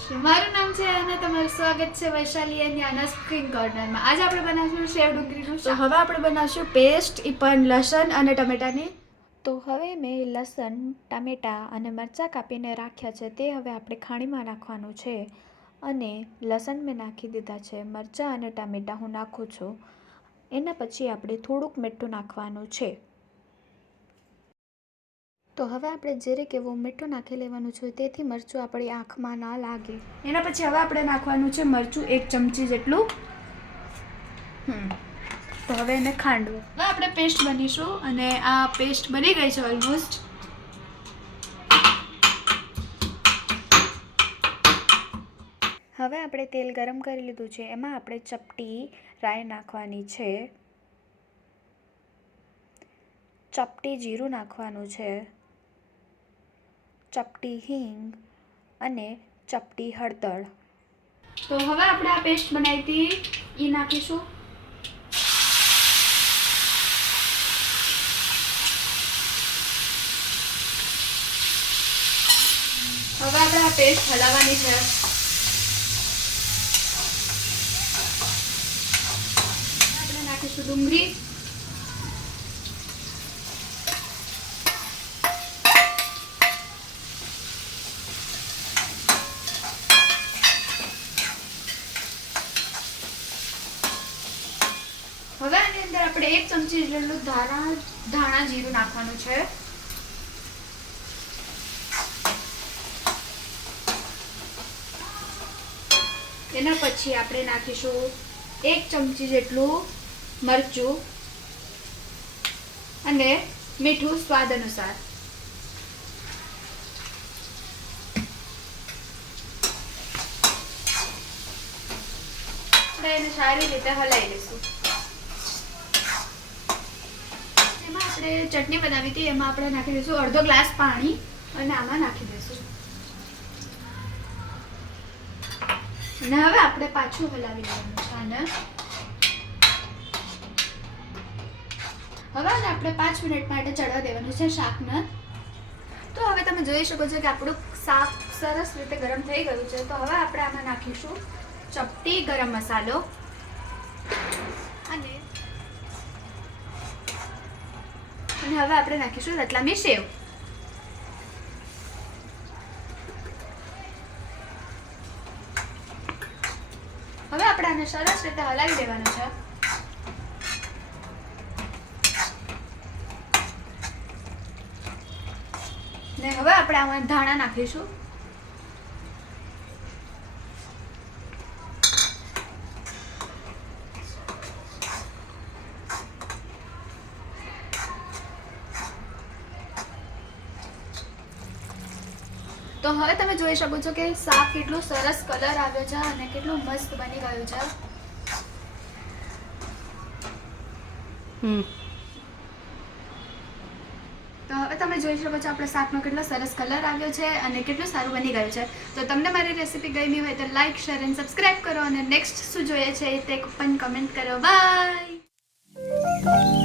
શ્રી મારું નામ છે અને તમારું સ્વાગત છે વૈશાલી અને આના કુકિંગ કોર્નરમાં. આજે આપણે બનાવીશું સેવ ડુંગળીનું શાક. તો હવે આપણે બનાવીશું પેસ્ટ ઈ પણ લસણ અને ટમેટાની. તો હવે મેં લસણ, ટામેટાં અને મરચાં કાપીને રાખ્યા છે. તે હવે આપણે ખાણીમાં નાખવાનું છે અને લસણ મેં નાખી દીધા છે. મરચાં અને ટામેટાં હું નાખું છું. એના પછી આપણે થોડુંક મીઠું નાખવાનું છે. તો હવે આપણે જીરીક એવું મીઠું નાખી લેવાનું છે, તેથી મરચું આપણી આંખમાં ના લાગે. એના પછી હવે આપણે નાખવાનું છે મરચું 1 ચમચી જેટલું. તો હવે એને ખાંડવું. હવે આપણે પેસ્ટ બનીશું અને આ પેસ્ટ બની ગઈ છે ઓલમોસ્ટ. હવે આપણે તેલ ગરમ કરી લીધું છે. એમાં આપણે ચપટી રાઈ નાખવાની છે, ચપટી જીરું નાખવાનું છે, ચપટી હિંગ અને ચપટી હળદર. તો હવે આપણે આ પેસ્ટ બનાવી હતી એ નાખીશું. હવે આપણે આ પેસ્ટ હલાવવાની છે. આપણે નાખીશું ડુંગળી. હવે આની અંદર આપણે 1 ચમચી જેટલું ધાણા જીરું નાખવાનું છે. એના પછી આપણે નાખીશું 1 ચમચી જેટલું મરચું અને મીઠું સ્વાદ અનુસાર. આપણે એને સારી રીતે હલાવી લઈશું. આપણે ચટણી બનાવી હતી એમાં આપણે નાખી દઈશું અડધો ગ્લાસ પાણી અને આમાં નાખી દઈશું. અને હવે આપણે પાછું હલાવી લેવાનું છે આને. હવે આપણે 5 મિનિટ માટે ચડવા દેવાનું છે શાકને. તો હવે તમે જોઈ શકો છો કે આપણું શાક સરસ રીતે ગરમ થઈ ગયું છે. તો હવે આપણે આમાં નાખીશું ચપટી ગરમ મસાલો અને હવે આપણે નાખીશું રતલામી સેવ. હવે આપણે આને સરસ રીતે હલાવી દેવાનું છે. ને હવે આપણે આમાં ધાણા નાખીશું. તો હવે તમે જોઈ શકો છો કે શાક કેટલું સરસ કલર આવ્યો છે અને કેટલું મસ્ત બની ગયું છે. તો હવે તમે જોઈ શકો છો આપણા શાકનો કેટલો સરસ કલર આવ્યો છે અને કેટલું સારું બની ગયું છે. તો તમને મારી રેસીપી ગમી હોય તો લાઈક, શેર અને સબસ્ક્રાઈબ કરો અને નેક્સ્ટ શું જોઈએ છે તે પણ કમેન્ટ કરો. બાય.